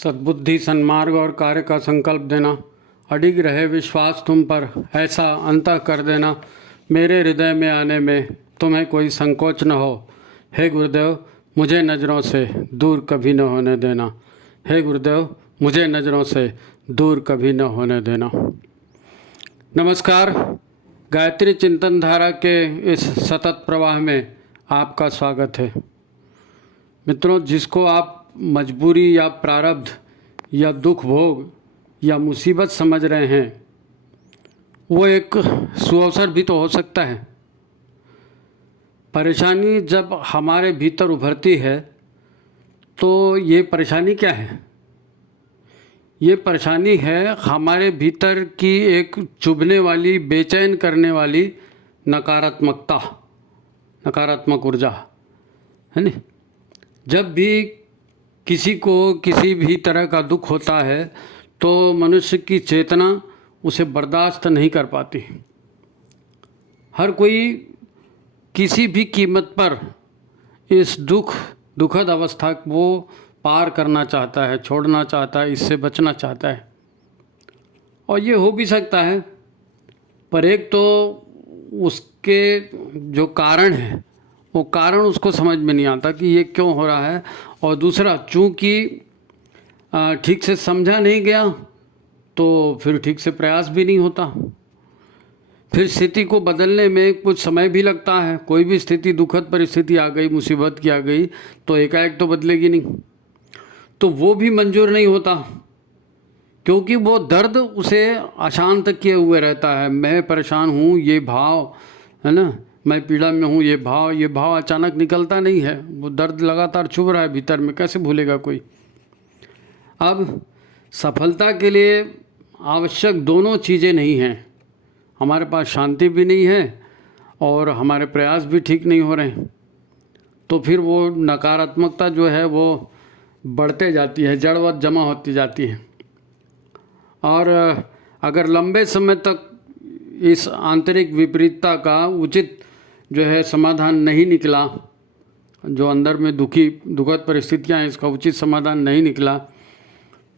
सद्बुद्धि, सन्मार्ग और कार्य का संकल्प देना, अडिग रहे विश्वास तुम पर, ऐसा अंतः कर देना मेरे हृदय में आने में तुम्हें कोई संकोच न हो। हे गुरुदेव, मुझे नज़रों से दूर कभी न होने देना। हे गुरुदेव, मुझे नज़रों से दूर कभी न होने देना। नमस्कार, गायत्री चिंतन धारा के इस सतत प्रवाह में आपका स्वागत है। मित्रों, जिसको आप मजबूरी या प्रारब्ध या दुख भोग या मुसीबत समझ रहे हैं, वो एक सुअवसर भी तो हो सकता है। परेशानी जब हमारे भीतर उभरती है तो ये परेशानी क्या है? ये परेशानी है हमारे भीतर की एक चुभने वाली, बेचैन करने वाली नकारात्मकता, नकारात्मक ऊर्जा, है ना। जब भी किसी को किसी भी तरह का दुख होता है तो मनुष्य की चेतना उसे बर्दाश्त नहीं कर पाती। हर कोई किसी भी कीमत पर इस दुखद अवस्था को पार करना चाहता है, छोड़ना चाहता है, इससे बचना चाहता है। और ये हो भी सकता है, पर एक तो उसके जो कारण है वो कारण उसको समझ में नहीं आता कि ये क्यों हो रहा है, और दूसरा चूँकि ठीक से समझा नहीं गया तो फिर ठीक से प्रयास भी नहीं होता। फिर स्थिति को बदलने में कुछ समय भी लगता है। कोई भी स्थिति, दुखद परिस्थिति आ गई, मुसीबत की आ गई तो एकाएक तो बदलेगी नहीं, तो वो भी मंजूर नहीं होता, क्योंकि वो दर्द उसे अशांत किए हुए रहता है। मैं परेशान हूँ, ये भाव है ना, मैं पीड़ा में हूँ, ये भाव अचानक निकलता नहीं है। वो दर्द लगातार चुभ रहा है भीतर में, कैसे भूलेगा कोई। अब सफलता के लिए आवश्यक दोनों चीज़ें नहीं हैं। हमारे पास शांति भी नहीं है और हमारे प्रयास भी ठीक नहीं हो रहे हैं, तो फिर वो नकारात्मकता जो है वो बढ़ते जाती है, जड़वत जमा होती जाती है। और अगर लंबे समय तक इस आंतरिक विपरीतता का उचित जो है समाधान नहीं निकला, जो अंदर में दुखद परिस्थितियां हैं, इसका उचित समाधान नहीं निकला,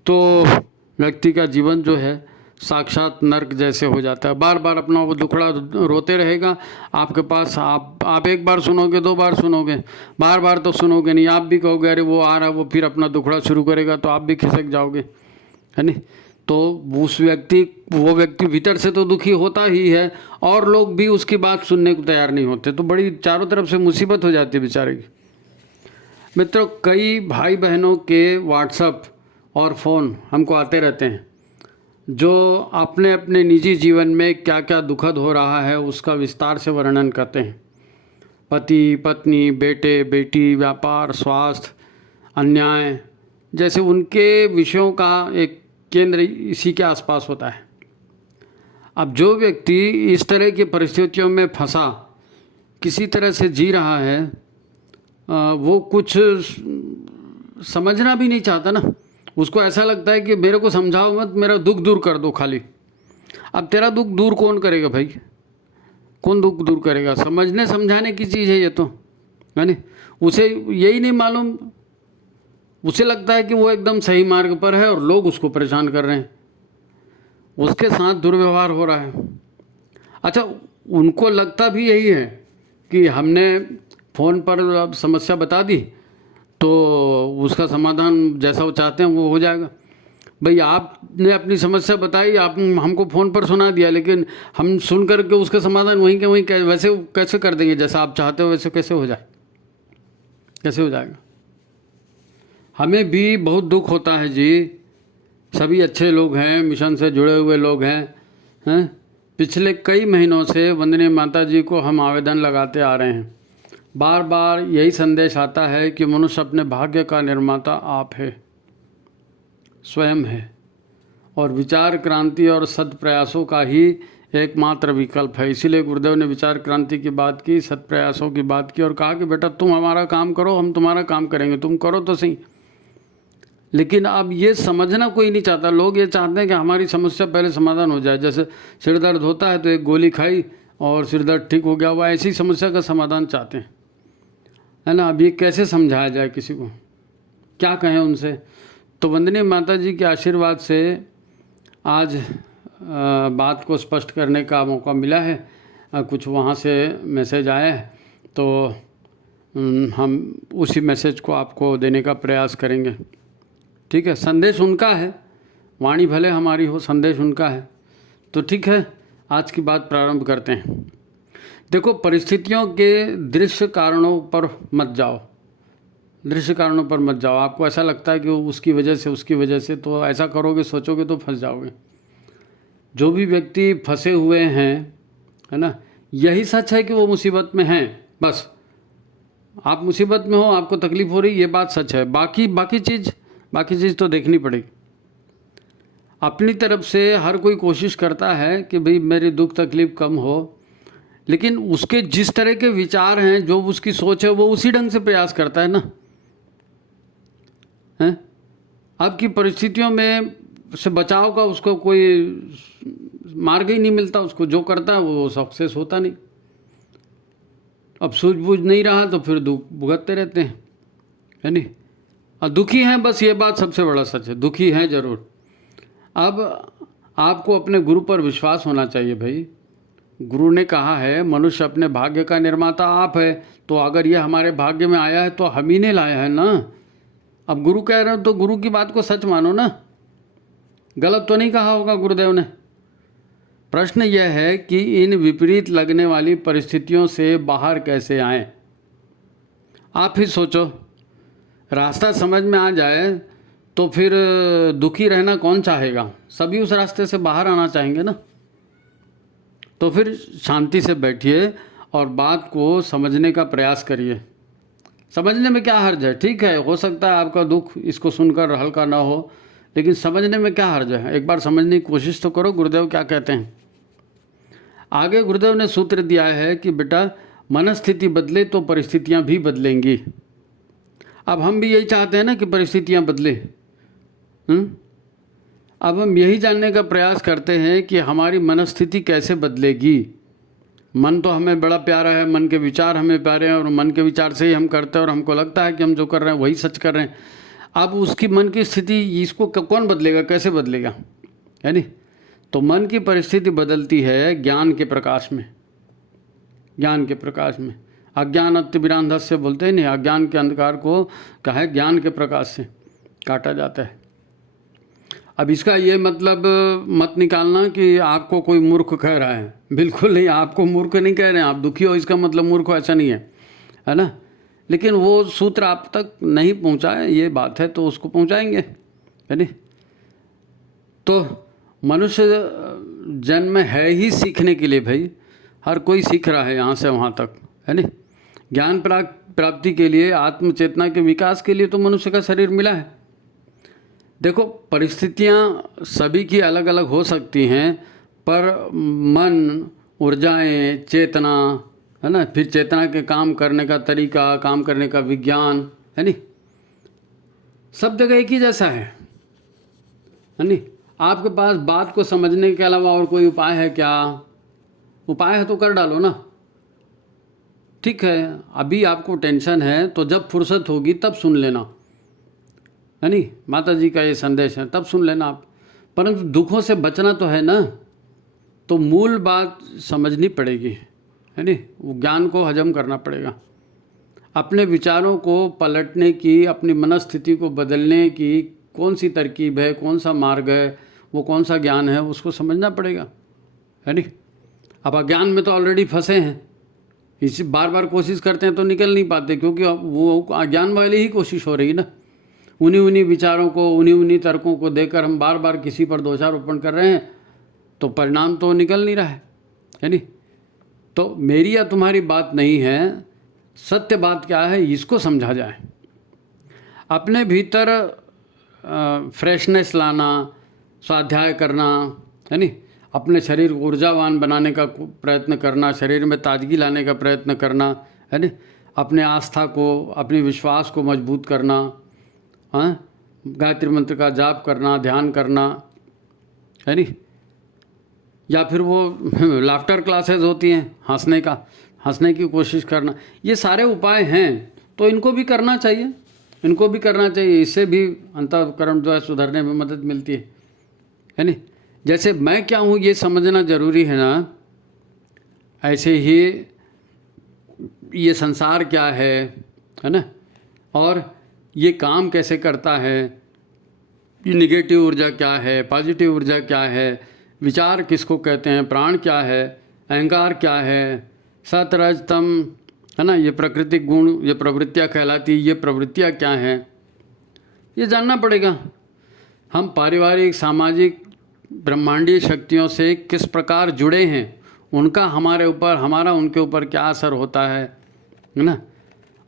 तो व्यक्ति का जीवन जो है साक्षात नर्क जैसे हो जाता है। बार बार अपना वो दुखड़ा रोते रहेगा आपके पास। आप एक बार सुनोगे, दो बार सुनोगे, बार बार तो सुनोगे नहीं। आप भी कहोगे अरे वो आ रहा है, वो फिर अपना दुखड़ा शुरू करेगा, तो आप भी खिसक जाओगे, है नहीं। तो वो व्यक्ति भीतर से तो दुखी होता ही है, और लोग भी उसकी बात सुनने को तैयार नहीं होते, तो बड़ी चारों तरफ से मुसीबत हो जाती है बेचारे की। मित्रों, कई भाई बहनों के व्हाट्सएप और फ़ोन हमको आते रहते हैं, जो अपने अपने निजी जीवन में क्या क्या दुखद हो रहा है उसका विस्तार से वर्णन करते हैं। पति पत्नी, बेटे बेटी, व्यापार, स्वास्थ्य, अन्याय जैसे उनके विषयों का एक केंद्र इसी के आसपास होता है। अब जो व्यक्ति इस तरह की परिस्थितियों में फंसा किसी तरह से जी रहा है, वो कुछ समझना भी नहीं चाहता ना। उसको ऐसा लगता है कि मेरे को समझाओ मत, मेरा दुख दूर कर दो खाली। अब तेरा दुख दूर कौन करेगा भाई? कौन दुख दूर करेगा? समझने समझाने की चीज़ है ये तो, है नहीं। उसे यही नहीं मालूम, उसे लगता है कि वो एकदम सही मार्ग पर है और लोग उसको परेशान कर रहे हैं, उसके साथ दुर्व्यवहार हो रहा है। अच्छा, उनको लगता भी यही है कि हमने फ़ोन पर समस्या बता दी तो उसका समाधान जैसा वो चाहते हैं वो हो जाएगा। भाई, आपने अपनी समस्या बताई, आप हमको फ़ोन पर सुना दिया, लेकिन हम सुन करके उसका समाधान वहीं के वहीं वैसे कैसे कर देंगे जैसा आप चाहते हो, वैसे कैसे हो जाए, कैसे हो जाएगा। हमें भी बहुत दुख होता है जी। सभी अच्छे लोग हैं, मिशन से जुड़े हुए लोग हैं। पिछले कई महीनों से वंदनीय माता जी को हम आवेदन लगाते आ रहे हैं। बार बार यही संदेश आता है कि मनुष्य अपने भाग्य का निर्माता आप है, स्वयं है, और विचार क्रांति और सद प्रयासों का ही एकमात्र विकल्प है। इसीलिए गुरुदेव ने विचार क्रांति की बात की, सद प्रयासों की बात की, और कहा कि बेटा तुम हमारा काम करो, हम तुम्हारा काम करेंगे, तुम करो तो सही। लेकिन अब ये समझना कोई नहीं चाहता। लोग ये चाहते हैं कि हमारी समस्या पहले समाधान हो जाए। जैसे सिर दर्द होता है तो एक गोली खाई और सिर दर्द ठीक हो गया, वो ऐसी समस्या का समाधान चाहते हैं, है ना। अब ये कैसे समझाया जाए किसी को, क्या कहें उनसे? तो वंदनीय माता जी के आशीर्वाद से आज बात को स्पष्ट करने का मौका मिला है। कुछ वहाँ से मैसेज आया है तो हम उसी मैसेज को आपको देने का प्रयास करेंगे। ठीक है, संदेश उनका है, वाणी भले हमारी हो, संदेश उनका है। तो ठीक है, आज की बात प्रारंभ करते हैं। देखो, परिस्थितियों के दृश्य कारणों पर मत जाओ, दृश्य कारणों पर मत जाओ। आपको ऐसा लगता है कि उसकी वजह से, तो ऐसा करोगे, सोचोगे तो फंस जाओगे। जो भी व्यक्ति फंसे हुए हैं, है ना, यही सच है कि वो मुसीबत में हैं। बस आप मुसीबत में हो, आपको तकलीफ हो रही, ये बात सच है। बाकी चीज़ तो देखनी पड़ेगी। अपनी तरफ से हर कोई कोशिश करता है कि भाई मेरी दुख तकलीफ कम हो, लेकिन उसके जिस तरह के विचार हैं, जो उसकी सोच है, वो उसी ढंग से प्रयास करता है ना। है अब की परिस्थितियों में से बचाव का उसको कोई मार्ग ही नहीं मिलता। उसको जो करता है वो सक्सेस होता नहीं। अब सूझबूझ नहीं रहा तो फिर दुख भुगतते रहते हैं, है नहीं। और दुखी हैं, बस ये बात सबसे बड़ा सच है, दुखी हैं ज़रूर। अब आपको अपने गुरु पर विश्वास होना चाहिए भाई। गुरु ने कहा है मनुष्य अपने भाग्य का निर्माता आप है, तो अगर ये हमारे भाग्य में आया है तो हम ही ने लाया है ना। अब गुरु कह रहे हो तो गुरु की बात को सच मानो ना, गलत तो नहीं कहा होगा गुरुदेव ने। प्रश्न यह है कि इन विपरीत लगने वाली परिस्थितियों से बाहर कैसे आएं। आप ही सोचो, रास्ता समझ में आ जाए तो फिर दुखी रहना कौन चाहेगा। सभी उस रास्ते से बाहर आना चाहेंगे ना। तो फिर शांति से बैठिए और बात को समझने का प्रयास करिए। समझने में क्या हर्ज है। ठीक है, हो सकता है आपका दुख इसको सुनकर हल्का ना हो, लेकिन समझने में क्या हर्ज है। एक बार समझने की कोशिश तो करो गुरुदेव क्या कहते हैं। आगे गुरुदेव ने सूत्र दिया है कि बेटा, मनस्थिति बदले तो परिस्थितियां भी बदलेंगी। अब हम भी यही चाहते हैं ना कि परिस्थितियां बदले। अब हम यही जानने का प्रयास करते हैं कि हमारी मनस्थिति कैसे बदलेगी। मन तो हमें बड़ा प्यारा है, मन के विचार हमें प्यारे हैं और मन के विचार से ही हम करते हैं और हमको लगता है कि हम जो कर रहे हैं वही सच कर रहे हैं। अब उसकी मन की स्थिति, इसको कौन बदलेगा, कैसे बदलेगा, है नहीं। तो मन की परिस्थिति बदलती है ज्ञान के प्रकाश में, ज्ञान के प्रकाश में। अज्ञान अत्यविरांधस्य बोलते हैं नहीं, अज्ञान के अंधकार को क्या है, ज्ञान के प्रकाश से काटा जाता है। अब इसका ये मतलब मत निकालना कि आपको कोई मूर्ख कह रहा है, बिल्कुल नहीं, आपको मूर्ख नहीं कह रहे हैं। आप दुखी हो इसका मतलब मूर्ख हो, ऐसा नहीं है ना। लेकिन वो सूत्र आप तक नहीं पहुंचा है, ये बात है, तो उसको पहुंचाएंगे, है नहीं। तो मनुष्य जन्म है ही सीखने के लिए भाई। हर कोई सीख रहा है यहाँ से वहाँ तक, है नहीं। ज्ञान प्राप्ति के लिए, आत्मचेतना के विकास के लिए तो मनुष्य का शरीर मिला है। देखो, परिस्थितियाँ सभी की अलग अलग हो सकती हैं, पर मन, ऊर्जाएं, चेतना, है ना, फिर चेतना के काम करने का तरीका, काम करने का विज्ञान, है नहीं, सब जगह एक ही जैसा है नहीं। आपके पास बात को समझने के अलावा और कोई उपाय है क्या? उपाय है तो कर डालो ना। ठीक है, अभी आपको टेंशन है तो जब फुर्सत होगी तब सुन लेना, है नहीं। माता जी का ये संदेश है, तब सुन लेना आप। परंतु दुखों से बचना तो है ना, तो मूल बात समझनी पड़ेगी, है नहीं। वो ज्ञान को हजम करना पड़ेगा। अपने विचारों को पलटने की, अपनी मनस्थिति को बदलने की कौन सी तरकीब है, कौन सा मार्ग है, वो कौन सा ज्ञान है, उसको समझना पड़ेगा, है नहीं। अब अज्ञान में तो ऑलरेडी फंसे हैं, इसी बार बार कोशिश करते हैं तो निकल नहीं पाते, क्योंकि वो अज्ञान वाली ही कोशिश हो रही ना। उन्हीं विचारों को, उन्हीं तर्कों को देकर हम बार बार किसी पर दोषारोपण कर रहे हैं, तो परिणाम तो निकल नहीं रहा है नहीं। तो मेरी या तुम्हारी बात नहीं है, सत्य बात क्या है इसको समझा जाए। अपने भीतर फ्रेशनेस लाना, स्वाध्याय करना, है नहीं। अपने शरीर को ऊर्जावान बनाने का प्रयत्न करना, शरीर में ताजगी लाने का प्रयत्न करना, है नहीं। अपने आस्था को, अपने विश्वास को मजबूत करना, हाँ, गायत्री मंत्र का जाप करना, ध्यान करना, है नहीं। या फिर वो लाफ्टर क्लासेस होती हैं, हंसने की कोशिश करना। ये सारे उपाय हैं तो इनको भी करना चाहिए, इनको भी करना चाहिए, इससे भी अंतःकरण जो है सुधरने में मदद मिलती है नहीं। जैसे मैं क्या हूँ ये समझना ज़रूरी है ना, ऐसे ही ये संसार क्या है ना, और ये काम कैसे करता है, ये निगेटिव ऊर्जा क्या है, पॉजिटिव ऊर्जा क्या है, विचार किसको कहते हैं, प्राण क्या है, अहंकार क्या है, सत रज तम है ना, ये प्राकृतिक गुण, ये प्रवृत्तियाँ कहलाती, ये प्रवृत्तियाँ क्या हैं, ये जानना पड़ेगा। हम पारिवारिक, सामाजिक, ब्रह्मांडीय शक्तियों से किस प्रकार जुड़े हैं, उनका हमारे ऊपर, हमारा उनके ऊपर क्या असर होता है ना,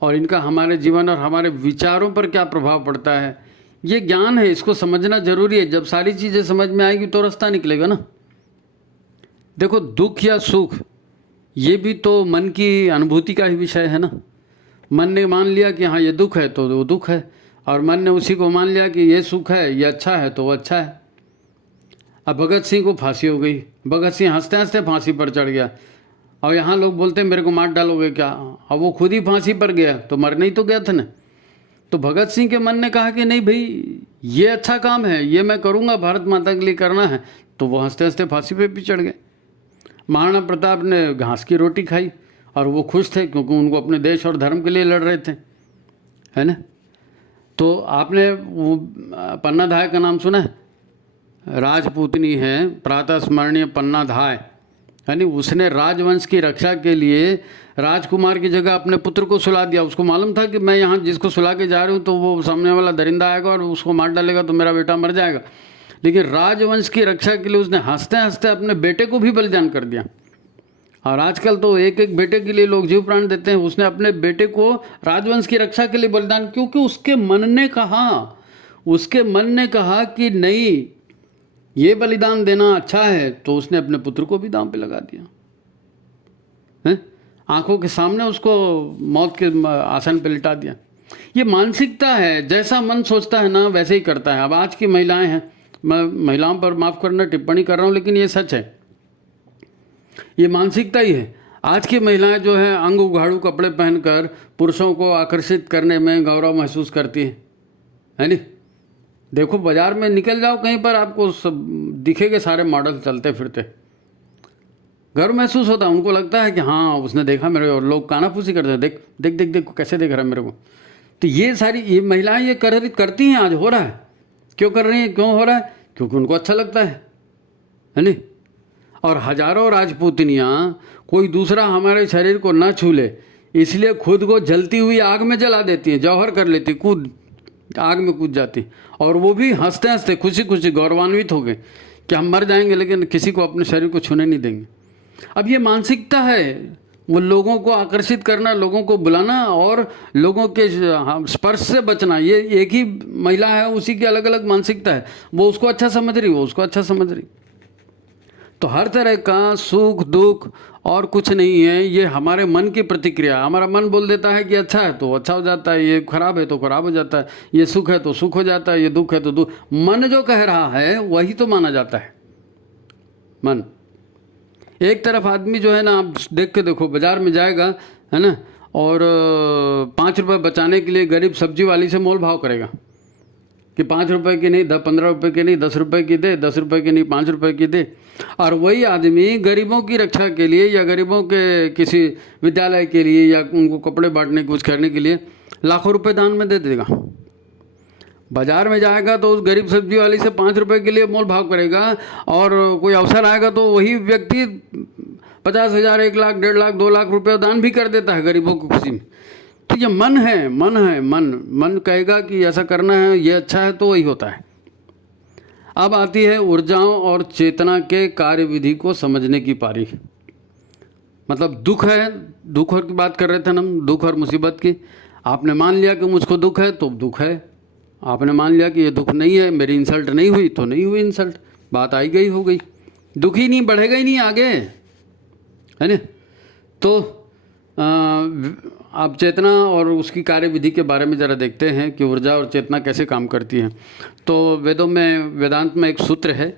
और इनका हमारे जीवन और हमारे विचारों पर क्या प्रभाव पड़ता है, ये ज्ञान है, इसको समझना जरूरी है। जब सारी चीज़ें समझ में आएगी तो रास्ता निकलेगा ना। देखो, दुख या सुख ये भी तो मन की अनुभूति का ही विषय है ना। मन ने मान लिया कि हाँ ये दुख है तो वो दुख है, और मन ने उसी को मान लिया कि ये सुख है, ये अच्छा है तो वो अच्छा है। अब भगत सिंह को फांसी हो गई, भगत सिंह हंसते हंसते फांसी पर चढ़ गया, और यहाँ लोग बोलते हैं मेरे को मार डालोगे क्या, अब वो खुद ही फांसी पर गया तो मरने ही तो गया था ना। तो भगत सिंह के मन ने कहा कि नहीं भाई ये अच्छा काम है, ये मैं करूँगा, भारत माता के लिए करना है, तो वो हंसते हंसते फांसी पे भी चढ़ गए। महाराणा प्रताप ने घास की रोटी खाई और वो खुश थे क्योंकि उनको अपने देश और धर्म के लिए लड़ रहे थे, है ना। तो आपने वो पन्नाधाय का नाम सुना है? राजपूतनी है, प्रातः स्मरणीय पन्नाधाय, यानी उसने राजवंश की रक्षा के लिए राजकुमार की जगह अपने पुत्र को सुला दिया। उसको मालूम था कि मैं यहाँ जिसको सुला के जा रही हूँ तो वो सामने वाला दरिंदा आएगा और उसको मार डालेगा तो मेरा बेटा मर जाएगा, लेकिन राजवंश की रक्षा के लिए उसने हंसते हंसते अपने बेटे को भी बलिदान कर दिया। और आजकल तो एक एक बेटे के लिए लोग जीव प्राण देते हैं, उसने अपने बेटे को राजवंश की रक्षा के लिए बलिदान, क्योंकि उसके मन ने कहा कि नहीं ये बलिदान देना अच्छा है, तो उसने अपने पुत्र को भी दांव पे लगा दिया है, आंखों के सामने उसको मौत के आसन पे लिटा दिया। ये मानसिकता है, जैसा मन सोचता है ना वैसे ही करता है। अब आज की महिलाएं हैं, मैं महिलाओं पर माफ़ करना टिप्पणी कर रहा हूँ, लेकिन ये सच है, ये मानसिकता ही है। आज की महिलाएं जो है अंग उघाड़ू कपड़े पहनकर पुरुषों को आकर्षित करने में गौरव महसूस करती है नहीं। देखो बाजार में निकल जाओ कहीं पर, आपको सब दिखेंगे सारे मॉडल चलते फिरते, गर्व महसूस होता है, उनको लगता है कि हाँ उसने देखा मेरे, और लोग कानाफूसी करते हैं, देख देख देख देख कैसे देख रहा है मेरे को। तो ये सारी ये महिलाएं ये करती हैं, आज हो रहा है। क्यों कर रही हैं, क्यों हो रहा है? क्योंकि उनको अच्छा लगता है नहीं। और हजारों राजपूतनियाँ कोई दूसरा हमारे शरीर को ना छू ले इसलिए खुद को जलती हुई आग में जला देती हैं, जौहर कर लेती, आग में कूद जाती, और वो भी हंसते हंसते खुशी खुशी गौरवान्वित हो गए कि हम मर जाएंगे लेकिन किसी को अपने शरीर को छूने नहीं देंगे। अब ये मानसिकता है, वो लोगों को आकर्षित करना, लोगों को बुलाना और लोगों के स्पर्श से बचना, ये एक ही महिला है, उसी की अलग अलग मानसिकता है। वो उसको अच्छा समझ रही, वो उसको अच्छा समझ रही। तो हर तरह का सुख दुख और कुछ नहीं है, ये हमारे मन की प्रतिक्रिया। हमारा मन बोल देता है कि अच्छा है तो अच्छा हो जाता है, ये खराब है तो खराब हो जाता है, ये सुख है तो सुख हो जाता है, ये दुख है तो दुख। मन जो कह रहा है वही तो माना जाता है। मन एक तरफ आदमी जो है ना, आप देख के देखो, बाजार में जाएगा है ना, और 5 रुपये बचाने के लिए गरीब सब्जी वाली से मोल भाव करेगा कि 5 रुपये की नहीं, 15 रुपये की नहीं, 10 रुपये की दे, 10 रुपये की नहीं, 5 रुपये की दे। और वही आदमी गरीबों की रक्षा के लिए या गरीबों के किसी विद्यालय के लिए या उनको कपड़े बांटने कुछ करने के लिए लाखों रुपए दान में दे देगा। बाजार में जाएगा तो उस गरीब सब्जी वाली से 5 रुपये के लिए मोल भाव करेगा, और कोई अवसर आएगा तो वही व्यक्ति 50,000, 1 लाख, 1.5 लाख, 2 लाख रुपये दान भी कर देता है गरीबों की खुशी में। तो ये मन है, मन कहेगा कि ऐसा करना है, ये अच्छा है, तो वही होता है। अब आती है ऊर्जाओं और चेतना के कार्यविधि को समझने की पारी। मतलब दुख है, दुख की बात कर रहे थे हम, दुख और मुसीबत की। आपने मान लिया कि मुझको दुख है तो दुख है, आपने मान लिया कि ये दुख नहीं है, मेरी इंसल्ट नहीं हुई तो नहीं हुई इंसल्ट, बात आई गई हो गई, दुख ही नहीं बढ़ेगा ही नहीं आगे, है ना। तो आप चेतना और उसकी कार्यविधि के बारे में ज़रा देखते हैं कि ऊर्जा और चेतना कैसे काम करती हैं। तो वेदों में, वेदांत में एक सूत्र है,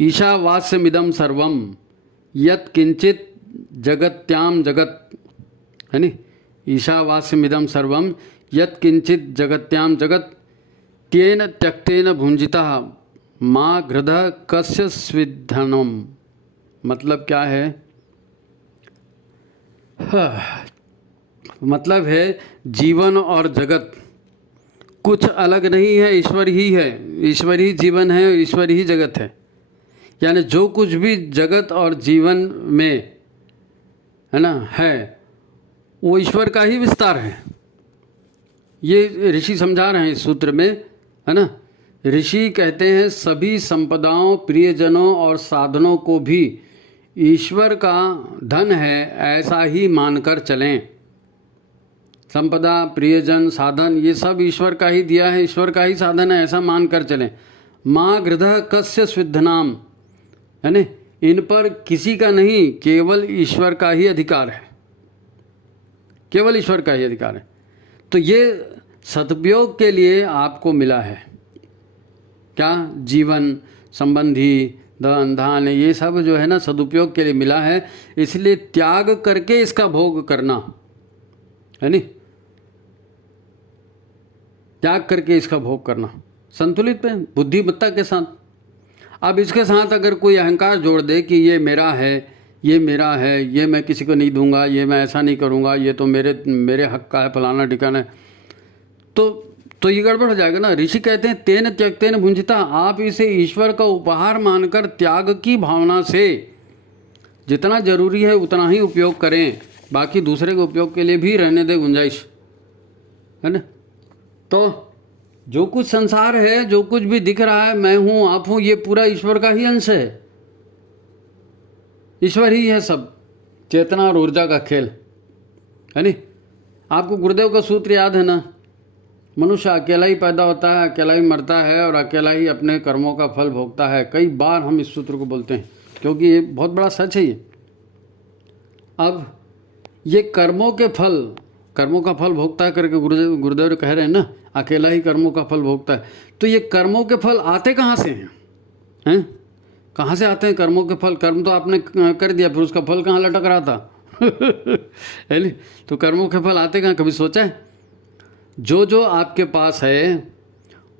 ईशावास्यमिदं सर्वम यत् किंचित जगत्याम जगत, है नी। ईशावास्यमिदं सर्वम यत् किंचित जगत्याम जगत तेन त्यक्तेन भुंजिता माँ घृदः कस्य स्विद्धनम। मतलब क्या है? मतलब है जीवन और जगत कुछ अलग नहीं है, ईश्वर ही है। ईश्वर ही जीवन है, ईश्वर ही जगत है। यानी जो कुछ भी जगत और जीवन में है ना है, वो ईश्वर का ही विस्तार है। ये ऋषि समझा रहे हैं इस सूत्र में, है ना। ऋषि कहते हैं सभी संपदाओं, प्रियजनों और साधनों को भी ईश्वर का धन है ऐसा ही मानकर चलें। संपदा, प्रियजन, साधन ये सब ईश्वर का ही दिया है, ईश्वर का ही साधन है ऐसा मानकर चलें। माँ घृदः कस्य स्विद्धनाम, है ना, इन पर किसी का नहीं, केवल ईश्वर का ही अधिकार है, केवल ईश्वर का ही अधिकार है। तो ये सदुपयोग के लिए आपको मिला है। क्या? जीवन संबंधी, धन धान, ये सब जो है ना सदुपयोग के लिए मिला है, इसलिए त्याग करके इसका भोग करना, है नहीं, त्याग करके इसका भोग करना संतुलित है बुद्धिमत्ता के साथ। अब इसके साथ अगर कोई अहंकार जोड़ दे कि ये मेरा है, ये मेरा है, ये मैं किसी को नहीं दूंगा, ये मैं ऐसा नहीं करूंगा, ये तो मेरे हक का है, फलाना ठिकाना है, तो ये गड़बड़ हो जाएगा ना। ऋषि कहते हैं तेन त्यक्तेन भुंजिता, आप इसे ईश्वर का उपहार मानकर त्याग की भावना से जितना जरूरी है उतना ही उपयोग करें, बाकी दूसरे के उपयोग के लिए भी रहने दे गुंजाइश, है ना। तो जो कुछ संसार है, जो कुछ भी दिख रहा है, मैं हूँ, आप हूँ, ये पूरा ईश्वर का ही अंश है, ईश्वर ही है सब, चेतना और ऊर्जा का खेल, है नहीं। आपको गुरुदेव का सूत्र याद है ना, मनुष्य अकेला ही पैदा होता है, अकेला ही मरता है और अकेला ही अपने कर्मों का फल भोगता है। कई बार हम इस सूत्र को बोलते हैं क्योंकि ये बहुत बड़ा सच है ये। अब ये कर्मों का फल भोगता है करके गुरुदेव कह रहे हैं ना, अकेला ही कर्मों का फल भोगता है। तो ये कर्मों के फल आते कहाँ से हैं? कहाँ से आते हैं कर्मों के फल? कर्म तो आपने कर दिया, फिर उसका फल कहाँ लटक रहा था? है नहीं। तो कर्मों के फल आते कहाँ, कभी सोचा है? जो आपके पास है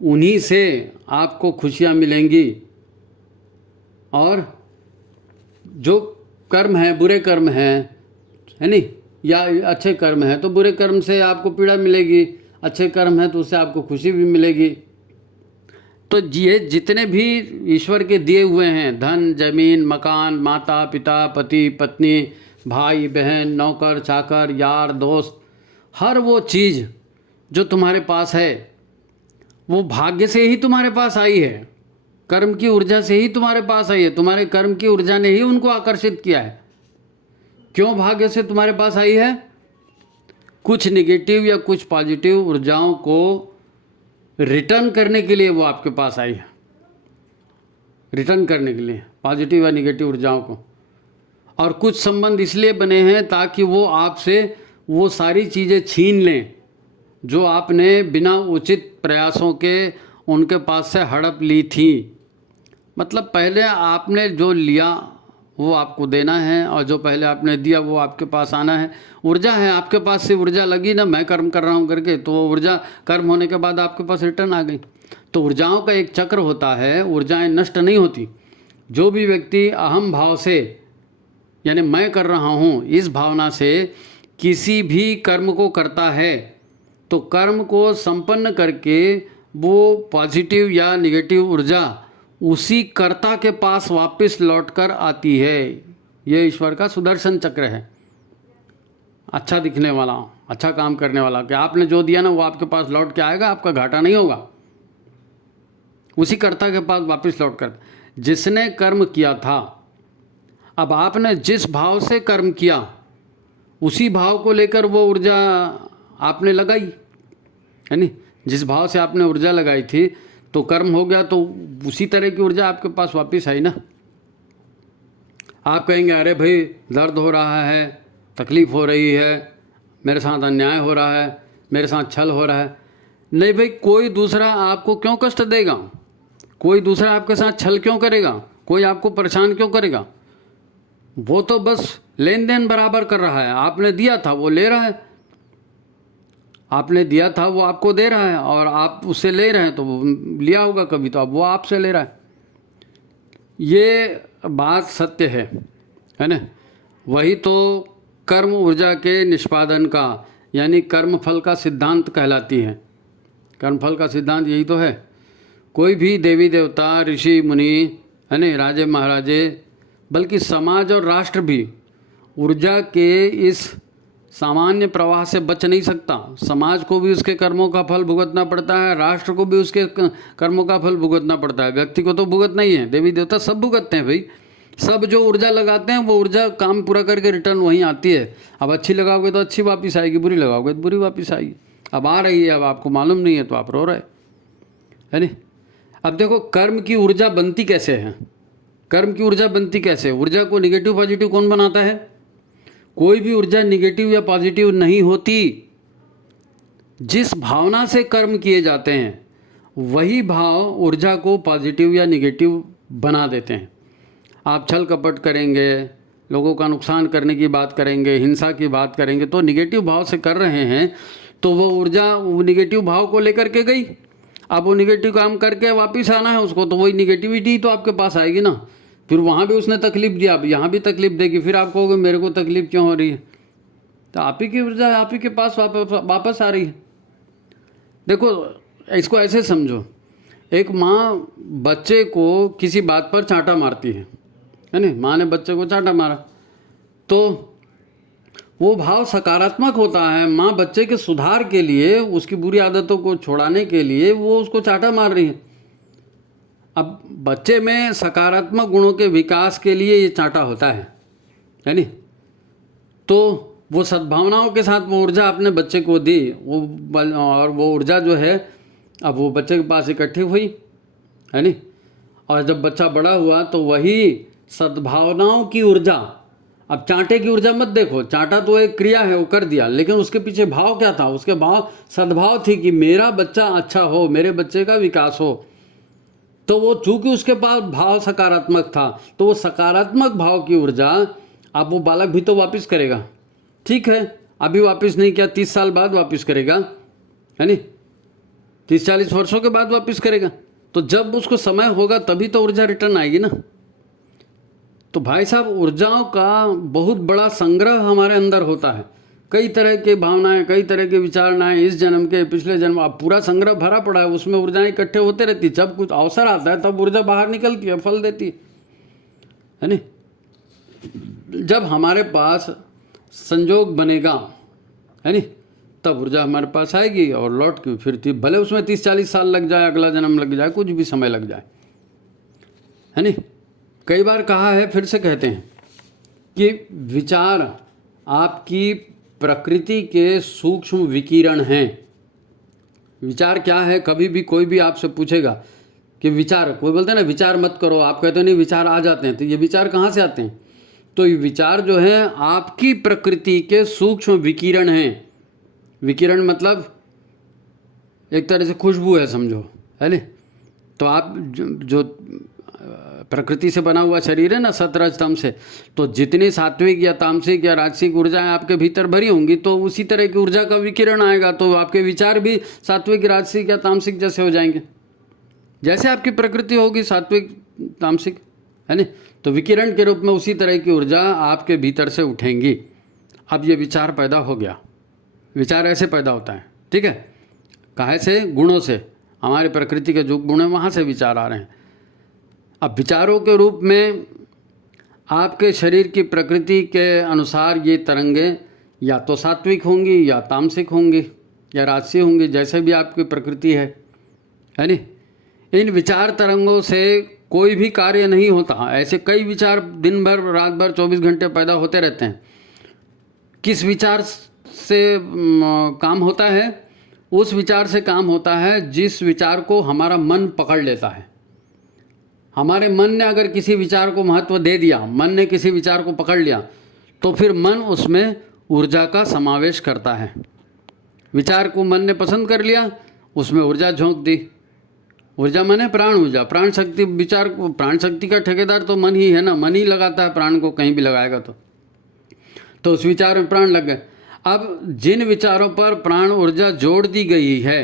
उन्हीं से आपको खुशियाँ मिलेंगी, और जो कर्म है, बुरे कर्म है नहीं, या अच्छे कर्म है, तो बुरे कर्म से आपको पीड़ा मिलेगी, अच्छे कर्म है तो उससे आपको खुशी भी मिलेगी। तो ये जितने भी ईश्वर के दिए हुए हैं, धन, जमीन, मकान, माता पिता, पति पत्नी, भाई बहन, नौकर चाकर, यार दोस्त, हर वो चीज़ जो तुम्हारे पास है वो भाग्य से ही तुम्हारे पास आई है, कर्म की ऊर्जा से ही तुम्हारे पास आई है, तुम्हारे कर्म की ऊर्जा ने ही उनको आकर्षित किया है। क्यों भाग्य से तुम्हारे पास आई है? कुछ निगेटिव या कुछ पॉजिटिव ऊर्जाओं को रिटर्न करने के लिए वो आपके पास आई है, रिटर्न करने के लिए पॉजिटिव या निगेटिव ऊर्जाओं को। और कुछ संबंध इसलिए बने हैं ताकि वो आपसे वो सारी चीज़ें छीन लें जो आपने बिना उचित प्रयासों के उनके पास से हड़प ली थी। मतलब पहले आपने जो लिया वो आपको देना है, और जो पहले आपने दिया वो आपके पास आना है। ऊर्जा है आपके पास, से ऊर्जा लगी ना, मैं कर्म कर रहा हूँ करके, तो वो ऊर्जा कर्म होने के बाद आपके पास रिटर्न आ गई। तो ऊर्जाओं का एक चक्र होता है, ऊर्जाएं नष्ट नहीं होती। जो भी व्यक्ति अहम भाव से, यानी मैं कर रहा हूँ इस भावना से किसी भी कर्म को करता है, तो कर्म को संपन्न करके वो पॉजिटिव या निगेटिव ऊर्जा उसी कर्ता के पास वापस लौटकर आती है। ये ईश्वर का सुदर्शन चक्र है, अच्छा दिखने वाला, अच्छा काम करने वाला, कि आपने जो दिया ना वो आपके पास लौट के आएगा, आपका घाटा नहीं होगा, उसी कर्ता के पास वापस लौट कर। जिसने कर्म किया था, अब आपने जिस भाव से कर्म किया उसी भाव को लेकर वो ऊर्जा आपने लगाई, है नहीं। जिस भाव से आपने ऊर्जा लगाई थी तो कर्म हो गया, तो उसी तरह की ऊर्जा आपके पास वापस आई ना। आप कहेंगे अरे भाई दर्द हो रहा है, तकलीफ़ हो रही है, मेरे साथ अन्याय हो रहा है, मेरे साथ छल हो रहा है। नहीं भाई, कोई दूसरा आपको क्यों कष्ट देगा? कोई दूसरा आपके साथ छल क्यों करेगा? कोई आपको परेशान क्यों करेगा? वो तो बस लेन देन बराबर कर रहा है, आपने दिया था वो ले रहा है। आपने दिया था वो आपको दे रहा है, और आप उससे ले रहे हैं तो वो लिया होगा कभी, तो अब वो आपसे ले रहा है। ये बात सत्य है ना। वही तो कर्म ऊर्जा के निष्पादन का यानी कर्मफल का सिद्धांत कहलाती है। कर्मफल का सिद्धांत यही तो है। कोई भी देवी देवता, ऋषि मुनि, है ना, राजे महाराजे, बल्कि समाज और राष्ट्र भी ऊर्जा के इस सामान्य प्रवाह से बच नहीं सकता। समाज को भी उसके कर्मों का फल भुगतना पड़ता है, राष्ट्र को भी उसके कर्मों का फल भुगतना पड़ता है। व्यक्ति को तो भुगतना ही है, देवी देवता सब भुगतते हैं भाई। सब जो ऊर्जा लगाते हैं वो ऊर्जा काम पूरा करके रिटर्न वहीं आती है। अब अच्छी लगाओगे तो अच्छी वापस आएगी, बुरी लगाओगे तो बुरी वापस आएगी। अब आ रही है, अब आपको मालूम नहीं है तो आप रो रहे है नहीं। अब देखो कर्म की ऊर्जा बनती कैसे है, कर्म की ऊर्जा बनती कैसे। ऊर्जा को निगेटिव पॉजिटिव कौन बनाता है? कोई भी ऊर्जा निगेटिव या पॉजिटिव नहीं होती। जिस भावना से कर्म किए जाते हैं वही भाव ऊर्जा को पॉजिटिव या निगेटिव बना देते हैं। आप छल कपट करेंगे, लोगों का नुकसान करने की बात करेंगे, हिंसा की बात करेंगे, तो निगेटिव भाव से कर रहे हैं तो वो ऊर्जा वो निगेटिव भाव को लेकर के गई। अब वो निगेटिव काम करके वापस आना है उसको, तो वही निगेटिविटी तो आपके पास आएगी ना। फिर वहाँ भी उसने तकलीफ दिया, अब यहाँ भी तकलीफ देगी, फिर आप कहोगे मेरे को तकलीफ क्यों हो रही है। तो आप ही की ऊर्जा आप ही के पास वापस आ रही है। देखो इसको ऐसे समझो, एक माँ बच्चे को किसी बात पर चांटा मारती है ना। माँ ने बच्चे को चांटा मारा तो वो भाव सकारात्मक होता है। माँ बच्चे के सुधार के लिए, उसकी बुरी आदतों को छुड़ाने के लिए वो उसको चांटा मार रही है। अब बच्चे में सकारात्मक गुणों के विकास के लिए ये चांटा होता है नहीं। तो वो सद्भावनाओं के साथ वो ऊर्जा आपने बच्चे को दी, और वो ऊर्जा जो है अब वो बच्चे के पास इकट्ठी हुई है नहीं। और जब बच्चा बड़ा हुआ तो वही सद्भावनाओं की ऊर्जा, अब चांटे की ऊर्जा मत देखो, चांटा तो एक क्रिया है, वो कर दिया, लेकिन उसके पीछे भाव क्या था? उसके भाव सद्भाव थी कि मेरा बच्चा अच्छा हो, मेरे बच्चे का विकास हो। तो वो चूंकि उसके पास भाव सकारात्मक था, तो वो सकारात्मक भाव की ऊर्जा अब वो बालक भी तो वापस करेगा। ठीक है, अभी वापस नहीं किया, 30 साल बाद वापस करेगा है नहीं, 30-40 वर्षों के बाद वापस करेगा। तो जब उसको समय होगा तभी तो ऊर्जा रिटर्न आएगी ना। तो भाई साहब, ऊर्जाओं का बहुत बड़ा संग्रह हमारे अंदर होता है। कई तरह की भावनाएं, कई तरह की विचारणाएं, इस जन्म के पिछले जन्म, अब पूरा संग्रह भरा पड़ा है, उसमें ऊर्जाएं इकट्ठे होते रहती। जब कुछ अवसर आता है तब ऊर्जा बाहर निकलती है, फल देती है नहीं। जब हमारे पास संजोग बनेगा है नहीं, तब ऊर्जा हमारे पास आएगी और लौट के फिर थी, भले उसमें 30-40 साल लग जाए, अगला जन्म लग जाए, कुछ भी समय लग जाए है नहीं। कई बार कहा है, फिर से कहते हैं कि विचार आपकी प्रकृति के सूक्ष्म विकिरण हैं। विचार क्या है? कभी भी कोई भी आपसे पूछेगा कि विचार, कोई बोलते हैं ना विचार मत करो, आप कहते हो नहीं विचार आ जाते हैं, तो ये विचार कहाँ से आते हैं? तो ये विचार जो है आपकी प्रकृति के सूक्ष्म विकिरण हैं। विकिरण मतलब एक तरह से खुशबू है, समझो है नहीं। तो आप जो प्रकृति से बना हुआ शरीर है ना, सतरज तम से, तो जितनी सात्विक या तामसिक या राजसिक ऊर्जाएं आपके भीतर भरी होंगी तो उसी तरह की ऊर्जा का विकिरण आएगा। तो आपके विचार भी सात्विक, राजसिक या तामसिक जैसे हो जाएंगे, जैसे आपकी प्रकृति होगी सात्विक तामसिक है ना। तो विकिरण के रूप में उसी तरह की ऊर्जा आपके भीतर से उठेंगी। अब ये विचार पैदा हो गया, विचार ऐसे पैदा होता है, ठीक है। काहे से? गुणों से, हमारे प्रकृति के जो गुण हैं वहाँ से विचार आ रहे हैं। अब विचारों के रूप में आपके शरीर की प्रकृति के अनुसार ये तरंगें या तो सात्विक होंगी या तामसिक होंगी या राजसी होंगी, जैसे भी आपकी प्रकृति है नहीं। इन विचार तरंगों से कोई भी कार्य नहीं होता। ऐसे कई विचार दिन भर, रात भर, 24 घंटे पैदा होते रहते हैं। किस विचार से काम होता है? उस विचार से काम होता है जिस विचार को हमारा मन पकड़ लेता है। हमारे मन ने अगर किसी विचार को महत्व दे दिया, मन ने किसी विचार को पकड़ लिया, तो फिर मन उसमें ऊर्जा का समावेश करता है। विचार को मन ने पसंद कर लिया, उसमें ऊर्जा झोंक दी। ऊर्जा माने प्राण ऊर्जा, प्राण शक्ति। विचार को, प्राण शक्ति का ठेकेदार तो मन ही है ना, मन ही लगाता है प्राण को, कहीं भी लगाएगा तो उस विचार में प्राण लग गए। अब जिन विचारों पर प्राण ऊर्जा जोड़ दी गई है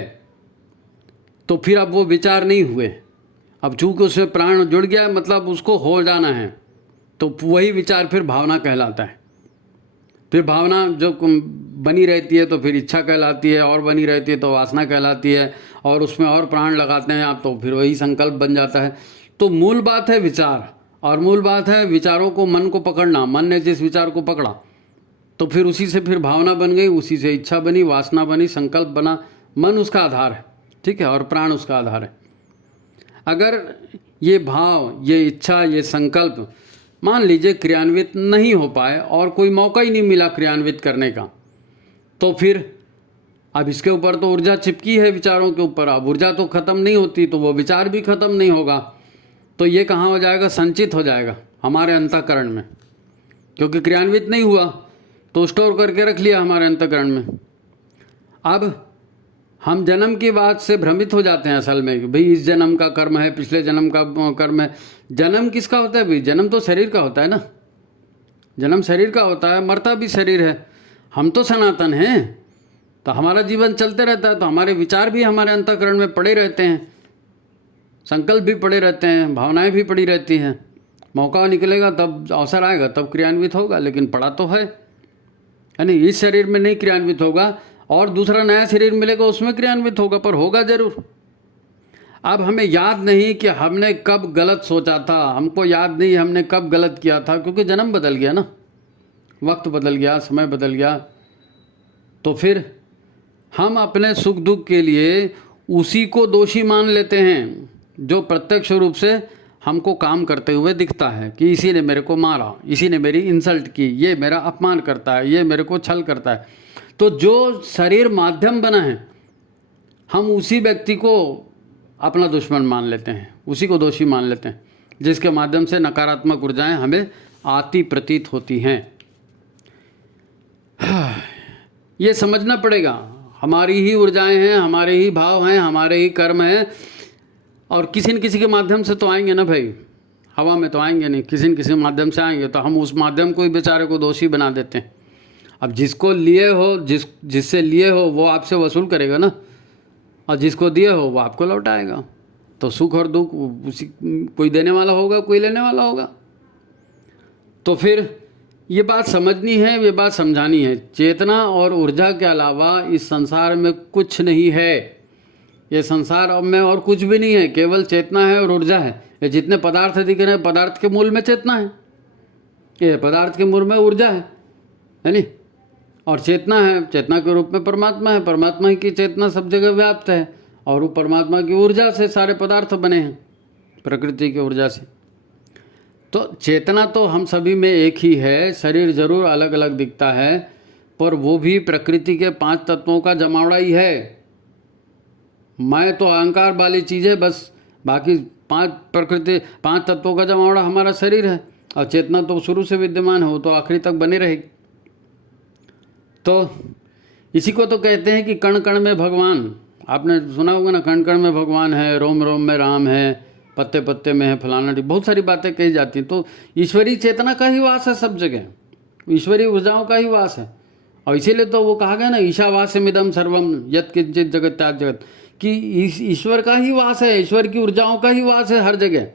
तो फिर अब वो विचार नहीं हुए। अब चूंकि उसमें प्राण जुड़ गया मतलब उसको हो जाना है, तो वही विचार फिर भावना कहलाता है। फिर भावना जो बनी रहती है तो फिर इच्छा कहलाती है, और बनी रहती है तो वासना कहलाती है, और उसमें और प्राण लगाते हैं आप तो फिर वही संकल्प बन जाता है। तो मूल बात है विचार, और मूल बात है विचारों को, मन को पकड़ना। मन ने जिस विचार को पकड़ा तो फिर उसी से फिर भावना बन गई, उसी से इच्छा बनी, वासना बनी, संकल्प बना। मन उसका आधार है, ठीक है, और प्राण उसका आधार है। अगर ये भाव, ये इच्छा, ये संकल्प मान लीजिए क्रियान्वित नहीं हो पाए और कोई मौका ही नहीं मिला क्रियान्वित करने का, तो फिर अब इसके ऊपर तो ऊर्जा चिपकी है विचारों के ऊपर। अब ऊर्जा तो खत्म नहीं होती तो वो विचार भी खत्म नहीं होगा। तो ये कहाँ हो जाएगा? संचित हो जाएगा हमारे अंतःकरण में, क्योंकि क्रियान्वित नहीं हुआ तो स्टोर करके रख लिया हमारे अंतःकरण में। अब हम जन्म की बात से भ्रमित हो जाते हैं असल में कि भाई इस जन्म का कर्म है, पिछले जन्म का कर्म है। जन्म किसका होता है भाई? जन्म तो शरीर का होता है ना, जन्म शरीर का होता है, मरता भी शरीर है। हम तो सनातन हैं, तो हमारा जीवन चलते रहता है, तो हमारे विचार भी हमारे अंतःकरण में पड़े रहते हैं, संकल्प भी पड़े रहते हैं, भावनाएं भी पड़ी रहती हैं। मौका निकलेगा तब, अवसर आएगा तब क्रियान्वित होगा, लेकिन पड़ा तो है यानी इस शरीर में नहीं क्रियान्वित होगा, और दूसरा नया शरीर मिलेगा उसमें क्रियान्वित होगा, पर होगा जरूर। अब हमें याद नहीं कि हमने कब गलत सोचा था, हमको याद नहीं हमने कब गलत किया था, क्योंकि जन्म बदल गया ना, वक्त बदल गया, समय बदल गया। तो फिर हम अपने सुख दुख के लिए उसी को दोषी मान लेते हैं जो प्रत्यक्ष रूप से हमको काम करते हुए दिखता है कि इसी ने मेरे को मारा, इसी ने मेरी इंसल्ट की, ये मेरा अपमान करता है, ये मेरे को छल करता है। तो जो शरीर माध्यम बना है हम उसी व्यक्ति को अपना दुश्मन मान लेते हैं, उसी को दोषी मान लेते हैं, जिसके माध्यम से नकारात्मक ऊर्जाएं हमें आती प्रतीत होती हैं। ये समझना पड़ेगा, हमारी ही ऊर्जाएं हैं, हमारे ही भाव हैं, हमारे ही कर्म हैं, और किसी न किसी के माध्यम से तो आएंगे ना भाई, हवा में तो आएंगे नहीं, किसी न किसी माध्यम से आएंगे। तो हम उस माध्यम को ही बेचारे को दोषी बना देते हैं। अब जिसको लिए हो, जिससे लिए हो वो आपसे वसूल करेगा ना, और जिसको दिए हो वो आपको लौटाएगा। तो सुख और दुख उसी, कोई देने वाला होगा, कोई लेने वाला होगा। तो फिर ये बात समझनी है, ये बात समझानी है। चेतना और ऊर्जा के अलावा इस संसार में कुछ नहीं है। ये संसार में और कुछ भी नहीं है, केवल चेतना है और ऊर्जा है। ये जितने पदार्थ दिख रहे हैं, पदार्थ के मूल में चेतना है, ये पदार्थ के मूल में ऊर्जा है नहीं, और चेतना है, चेतना के रूप में परमात्मा है, परमात्मा की चेतना सब जगह व्याप्त है, और वो परमात्मा की ऊर्जा से सारे पदार्थ बने हैं, प्रकृति की ऊर्जा से। तो चेतना तो हम सभी में एक ही है, शरीर जरूर अलग अलग दिखता है, पर वो भी प्रकृति के 5 तत्वों का जमावड़ा ही है। मैं तो अहंकार वाली चीज़ है बस, बाकी 5 तत्वों का जमावड़ा हमारा शरीर है, और चेतना तो शुरू से विद्यमान है, वो तो आखिरी तक बनी रहेगी। तो इसी को तो कहते हैं कि कण कण में भगवान। आपने सुना होगा ना, कण कण में भगवान है, रोम रोम में राम है, पत्ते पत्ते में है फलाना, बहुत सारी बातें कही जाती हैं। तो ईश्वरीय चेतना का ही वास है सब जगह, ईश्वरीय ऊर्जाओं का ही वास है। और इसीलिए तो वो कहा गया ना, ईशावास्यमिदं सर्वम यत् किंचित् जगत्यात् जगत्, कि ईश्वर का ही वास है, ईश्वर की ऊर्जाओं का ही वास है हर जगह।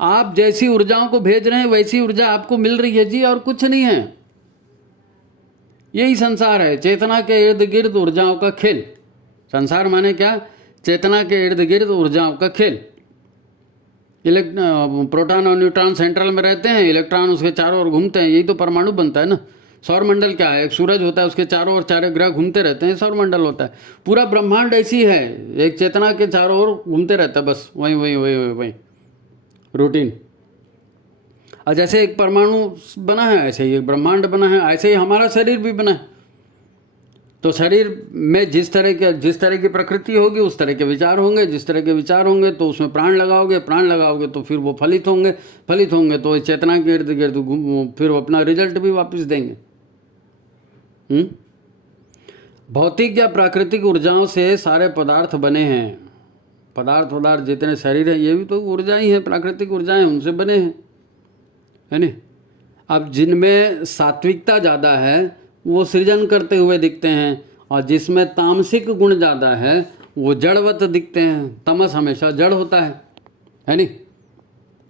आप जैसी ऊर्जाओं को भेज रहे हैं वैसी ऊर्जा आपको मिल रही है जी, और कुछ नहीं है। यही संसार है, चेतना के इर्द गिर्द ऊर्जाओं का खेल। संसार माने क्या? चेतना के इर्द गिर्द ऊर्जाओं का खेल। प्रोटॉन और न्यूट्रॉन सेंट्रल में रहते हैं, इलेक्ट्रॉन उसके चारों ओर घूमते हैं, यही तो परमाणु बनता है ना। सौर मंडल क्या है? एक सूरज होता है, उसके चारों ओर 4 ग्रह घूमते रहते हैं, सौर मंडल होता है। पूरा ब्रह्मांड ऐसी है, एक चेतना के चारों ओर घूमते रहता है, बस वहीं वहीं वहीं वहीं वहीं रूटीन। और जैसे एक परमाणु बना है ऐसे ही एक ब्रह्मांड बना है, ऐसे ही हमारा शरीर भी बना है। तो शरीर में जिस तरह की प्रकृति होगी उस तरह के विचार होंगे, जिस तरह के विचार होंगे तो उसमें प्राण लगाओगे तो फिर वो फलित होंगे तो चेतना के इर्द गिर्द फिर वो अपना रिजल्ट भी वापस देंगे। भौतिक या प्राकृतिक ऊर्जाओं से सारे पदार्थ बने हैं। पदार्थ जितने शरीर हैं ये भी तो ऊर्जा ही है, प्राकृतिक ऊर्जाएं उनसे बने हैं, है नहीं। अब जिनमें सात्विकता ज़्यादा है वो सृजन करते हुए दिखते हैं, और जिसमें तामसिक गुण ज़्यादा है वो जड़वत दिखते हैं। तमस हमेशा जड़ होता है नहीं?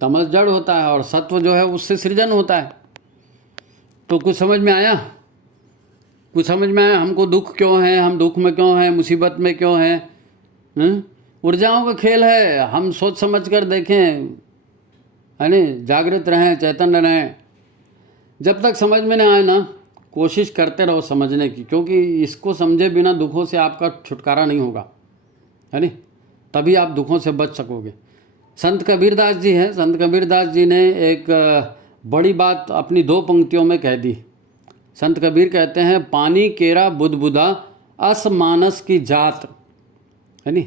तमस जड़ होता है और सत्व जो है उससे सृजन होता है। तो कुछ समझ में आया? कुछ समझ में आया? हमको दुख क्यों है, हम दुख में क्यों हैं, मुसीबत में क्यों हैं? ऊर्जाओं का खेल है। हम सोच समझ कर देखें, है नहीं? जागृत रहें, चैतन्य रहें। जब तक समझ में ना आए ना, कोशिश करते रहो समझने की, क्योंकि इसको समझे बिना दुखों से आपका छुटकारा नहीं होगा, है नहीं? तभी आप दुखों से बच सकोगे। संत कबीरदास जी हैं, संत कबीरदास जी ने एक बड़ी बात अपनी 2 पंक्तियों में कह दी। संत कबीर कहते हैं, पानी केरा बुदबुदा अस मानस की जात, है नहीं?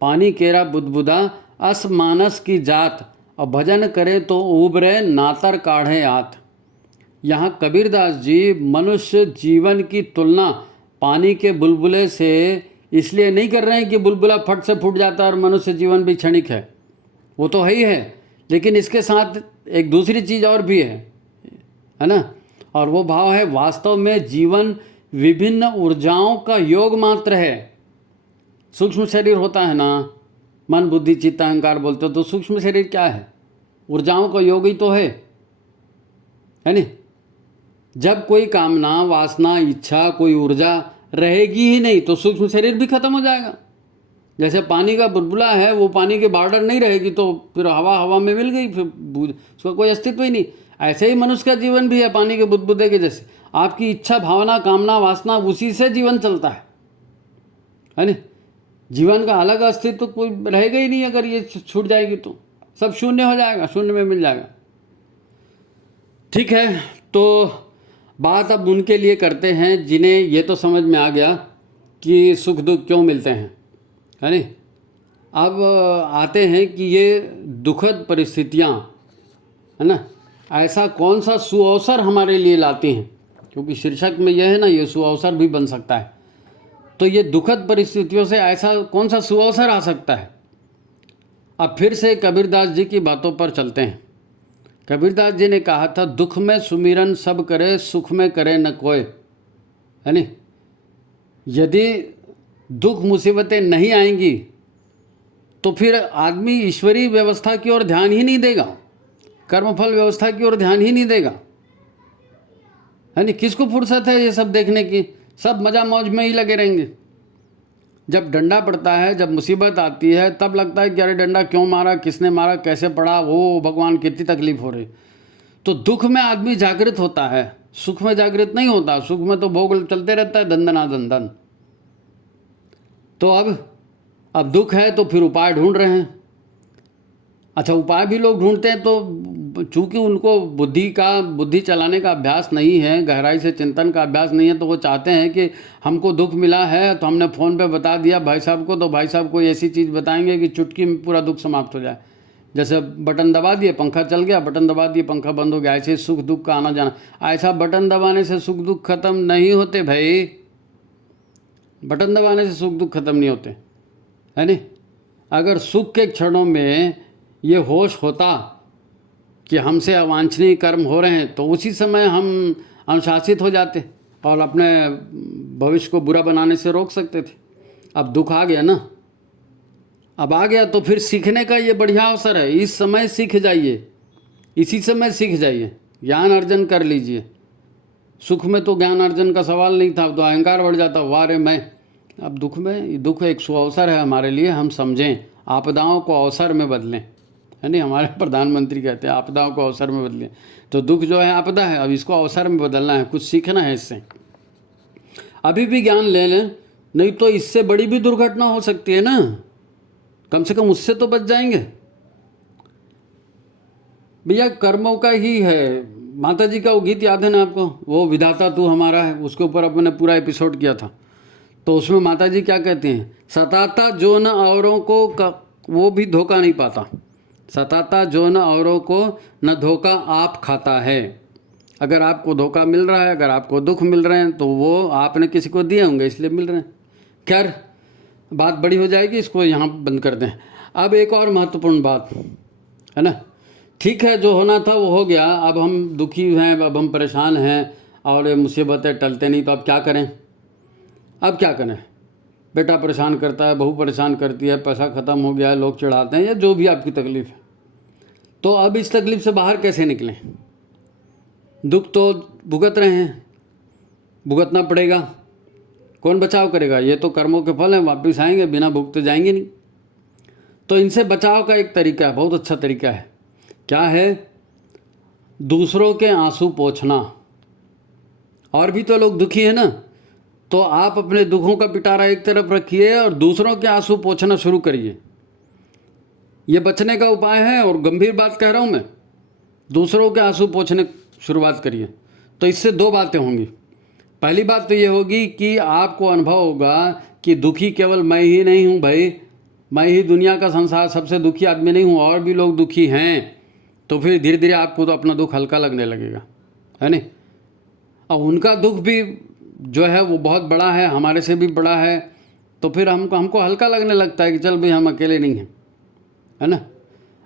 पानी केरा बुदबुदा अस मानस की जात, और भजन करे तो उबरे नातर काढ़े आत। यहाँ कबीरदास जी मनुष्य जीवन की तुलना पानी के बुलबुले से इसलिए नहीं कर रहे हैं कि बुलबुला फट से फूट जाता है और मनुष्य जीवन भी क्षणिक है, वो तो है ही है, लेकिन इसके साथ एक दूसरी चीज़ और भी है ना? और वो भाव है, वास्तव में जीवन विभिन्न ऊर्जाओं का योग मात्र है। सूक्ष्म शरीर होता है ना, मन बुद्धि चित्त अहंकार बोलते हो, तो सूक्ष्म शरीर क्या है? ऊर्जाओं का योग ही तो है नहीं? जब कोई कामना, वासना, इच्छा, कोई ऊर्जा रहेगी ही नहीं तो सूक्ष्म शरीर भी खत्म हो जाएगा। जैसे पानी का बुलबुला है, वो पानी के बॉर्डर नहीं रहेगी तो फिर हवा हवा में मिल गई, फिर उसका कोई अस्तित्व ही नहीं। ऐसे ही मनुष्य का जीवन भी है, पानी के बुदबुदे के जैसे। आपकी इच्छा, भावना, कामना, वासना, उसी से जीवन चलता है नहीं? जीवन का अलग अस्तित्व कोई रहेगा ही नहीं। अगर ये छूट जाएगी तो सब शून्य हो जाएगा, शून्य में मिल जाएगा। ठीक है, तो बात अब उनके लिए करते हैं जिन्हें ये तो समझ में आ गया कि सुख दुख क्यों मिलते हैं, है नहीं? अब आते हैं कि ये दुखद परिस्थितियाँ, है ना, ऐसा कौन सा सुअवसर हमारे लिए लाती हैं, क्योंकि शीर्षक में यह है ना, ये सुअवसर भी बन सकता है। तो ये दुखद परिस्थितियों से ऐसा कौन सा सुअवसर आ सकता है? अब फिर से कबीरदास जी की बातों पर चलते हैं। कबीरदास जी ने कहा था, दुख में सुमिरन सब करे, सुख में करे न कोय, है नहीं? यदि दुख मुसीबतें नहीं आएंगी तो फिर आदमी ईश्वरीय व्यवस्था की ओर ध्यान ही नहीं देगा, कर्मफल व्यवस्था की ओर ध्यान ही नहीं देगा, है नहीं? किसको फुर्सत है ये सब देखने की? सब मजा मौज में ही लगे रहेंगे। जब डंडा पड़ता है, जब मुसीबत आती है, तब लगता है कि अरे डंडा क्यों मारा, किसने मारा, कैसे पड़ा, वो भगवान कितनी तकलीफ हो रही। तो दुख में आदमी जागृत होता है, सुख में जागृत नहीं होता। सुख में तो भोग चलते रहता है, दंदना दंदन। तो अब दुख है तो फिर उपाय ढूंढ रहे हैं। अच्छा, उपाय भी लोग ढूंढते हैं, तो चूंकि उनको बुद्धि चलाने का अभ्यास नहीं है, गहराई से चिंतन का अभ्यास नहीं है, तो वो चाहते हैं कि हमको दुख मिला है तो हमने फ़ोन पे बता दिया भाई साहब को, तो भाई साहब कोई ऐसी चीज़ बताएंगे कि चुटकी में पूरा दुख समाप्त हो जाए। जैसे बटन दबा दिए, पंखा चल गया, बटन दबा दिए, पंखा बंद हो गया। ऐसे सुख दुख का आना जाना। ऐसा बटन दबाने से सुख दुख खत्म नहीं होते भाई, बटन दबाने से सुख दुख खत्म नहीं होते, है नहीं? अगर सुख के क्षणों में ये होश होता कि हमसे अवांछनीय कर्म हो रहे हैं, तो उसी समय हम अनुशासित हो जाते और अपने भविष्य को बुरा बनाने से रोक सकते थे। अब दुख आ गया ना, अब आ गया तो फिर सीखने का ये बढ़िया अवसर है। इस समय सीख जाइए, इसी समय सीख जाइए, ज्ञान अर्जन कर लीजिए। सुख में तो ज्ञान अर्जन का सवाल नहीं था, तो अहंकार बढ़ जाता, वाह रे मैं। अब दुख एक सुअवसर है हमारे लिए, हम समझें, आपदाओं को अवसर में बदलें, है नहीं? हमारे प्रधानमंत्री कहते हैं आपदाओं को अवसर में बदलें। तो दुख जो है आपदा है, अब इसको अवसर में बदलना है, कुछ सीखना है इससे। अभी भी ज्ञान ले लें, नहीं तो इससे बड़ी भी दुर्घटना हो सकती है ना, कम से कम उससे तो बच जाएंगे। भैया कर्मों का ही है। माता जी का वो गीत याद है ना आपको, वो विधाता तू हमारा है, उसके ऊपर अब मैंने पूरा एपिसोड किया था। तो उसमें माता जी क्या कहती हैं, सताता जो न औरों को वो भी धोखा नहीं पाता, सताता जो न औरों को न धोखा आप खाता है। अगर आपको धोखा मिल रहा है, अगर आपको दुख मिल रहे हैं, तो वो आपने किसी को दिए होंगे इसलिए मिल रहे हैं। खैर बात बड़ी हो जाएगी, इसको यहाँ बंद कर दें। अब एक और महत्वपूर्ण बात है ना, ठीक है जो होना था वो हो गया, अब हम दुखी हैं, अब हम परेशान हैं, और ये मुसीबतें टलते नहीं, तो अब क्या करें? अब क्या करें? बेटा परेशान करता है, बहू परेशान करती है, पैसा ख़त्म हो गया है, लोग चिढ़ाते हैं, या जो भी आपकी तकलीफ़ है, तो अब इस तकलीफ़ से बाहर कैसे निकलें? दुख तो भुगत रहे हैं, भुगतना पड़ेगा, कौन बचाव करेगा? ये तो कर्मों के फल हैं, वापस आएंगे, बिना भुगते जाएंगे नहीं। तो इनसे बचाव का एक तरीका है, बहुत अच्छा तरीका है। क्या है? दूसरों के आंसू पोंछना। और भी तो लोग दुखी है ना, तो आप अपने दुखों का पिटारा एक तरफ रखिए और दूसरों के आंसू पोंछना शुरू करिए। ये बचने का उपाय है, और गंभीर बात कह रहा हूँ मैं। दूसरों के आंसू पोंछने शुरुआत करिए, तो इससे दो बातें होंगी। पहली बात तो ये होगी कि आपको अनुभव होगा कि दुखी केवल मैं ही नहीं हूँ भाई, मैं ही दुनिया का संसार सबसे दुखी आदमी नहीं हूँ, और भी लोग दुखी हैं। तो फिर धीरे धीरे आपको तो अपना दुख हल्का लगने लगेगा, है नहीं? और उनका दुख भी जो है वो बहुत बड़ा है, हमारे से भी बड़ा है, तो फिर हमको हल्का लगने लगता है कि चल भाई हम अकेले नहीं हैं, है ना?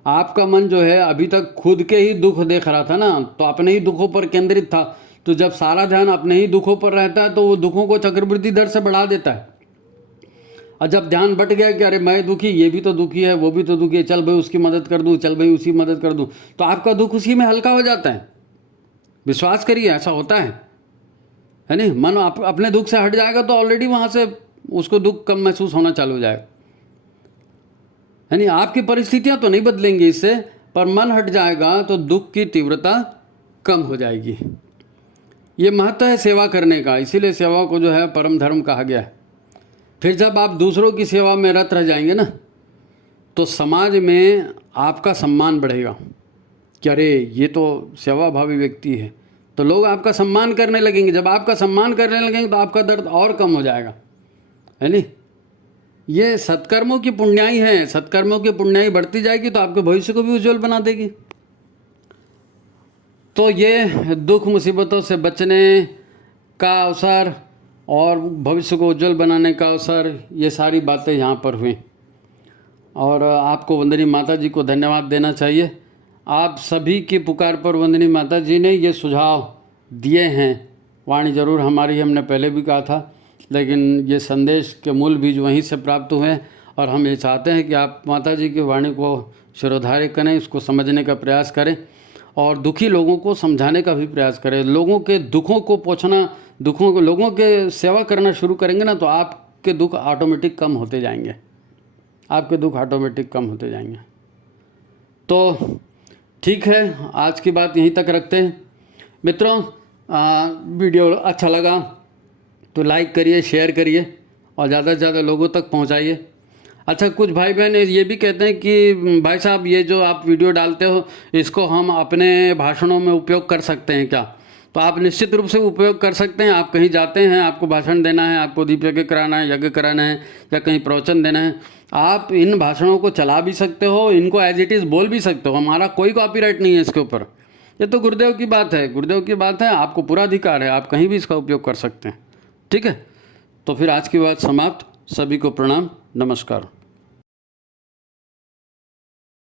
आपका मन जो है अभी तक खुद के ही दुख देख रहा था ना, तो अपने ही दुखों पर केंद्रित था। तो जब सारा ध्यान अपने ही दुखों पर रहता है तो वो दुखों को चक्रवृद्धि दर से बढ़ा देता है। और जब ध्यान बट गया कि अरे मैं दुखी, ये भी तो दुखी है, वो भी तो दुखी है, चल भाई उसकी मदद कर दूँ, चल भाई उसकी मदद कर दूँ, तो आपका दुख उसी में हल्का हो जाता है। विश्वास करिए, ऐसा होता है नहीं? मन अपने दुख से हट जाएगा तो ऑलरेडी वहाँ से उसको दुख कम महसूस होना चालू हो जाएगा, है नहीं? आपकी परिस्थितियाँ तो नहीं बदलेंगी इससे, पर मन हट जाएगा तो दुख की तीव्रता कम हो जाएगी। ये महत्व है सेवा करने का, इसीलिए सेवा को जो है परम धर्म कहा गया है। फिर जब आप दूसरों की सेवा में रत रह जाएंगे ना, तो समाज में आपका सम्मान बढ़ेगा कि अरे ये तो सेवाभावी व्यक्ति है, तो लोग आपका सम्मान करने लगेंगे। जब आपका सम्मान करने लगेंगे तो आपका दर्द और कम हो जाएगा, है नहीं? ये सत्कर्मों की पुण्याई है, सत्कर्मों की पुण्याई बढ़ती जाएगी तो आपके भविष्य को भी उज्जवल बना देगी। तो ये दुख मुसीबतों से बचने का अवसर और भविष्य को उज्जवल बनाने का अवसर, ये सारी बातें यहाँ पर हुई। और आपको वंदनी माता जी को धन्यवाद देना चाहिए। आप सभी की पुकार पर वंदनी माता जी ने ये सुझाव दिए हैं। वाणी जरूर हमारी, हमने पहले भी कहा था, लेकिन ये संदेश के मूल बीज वहीं से प्राप्त हुए, और हम ये चाहते हैं कि आप माता जी की वाणी को शिरोधार्य करें, इसको समझने का प्रयास करें और दुखी लोगों को समझाने का भी प्रयास करें। लोगों के दुखों को पोंछना, लोगों के सेवा करना शुरू करेंगे ना, तो आपके दुख ऑटोमेटिक कम होते जाएंगे, आपके दुख ऑटोमेटिक कम होते जाएंगे। तो ठीक है, आज की बात यहीं तक रखते हैं। मित्रों, वीडियो अच्छा लगा तो लाइक करिए, शेयर करिए और ज़्यादा से ज़्यादा लोगों तक पहुंचाइए। अच्छा, कुछ भाई बहन ये भी कहते हैं कि भाई साहब ये जो आप वीडियो डालते हो इसको हम अपने भाषणों में उपयोग कर सकते हैं क्या? तो आप निश्चित रूप से उपयोग कर सकते हैं। आप कहीं जाते हैं, आपको भाषण देना है, आपको दीप यज्ञ कराना है, यज्ञ कराना है, या कहीं प्रवचन देना है, आप इन भाषणों को चला भी सकते हो, इनको एज इट इज़ बोल भी सकते हो। हमारा कोई कॉपीराइट नहीं है इसके ऊपर। ये तो गुरुदेव की बात है, गुरुदेव की बात है, आपको पूरा अधिकार है, आप कहीं भी इसका उपयोग कर सकते हैं। ठीक है, तो फिर आज की बात समाप्त। सभी को प्रणाम, नमस्कार।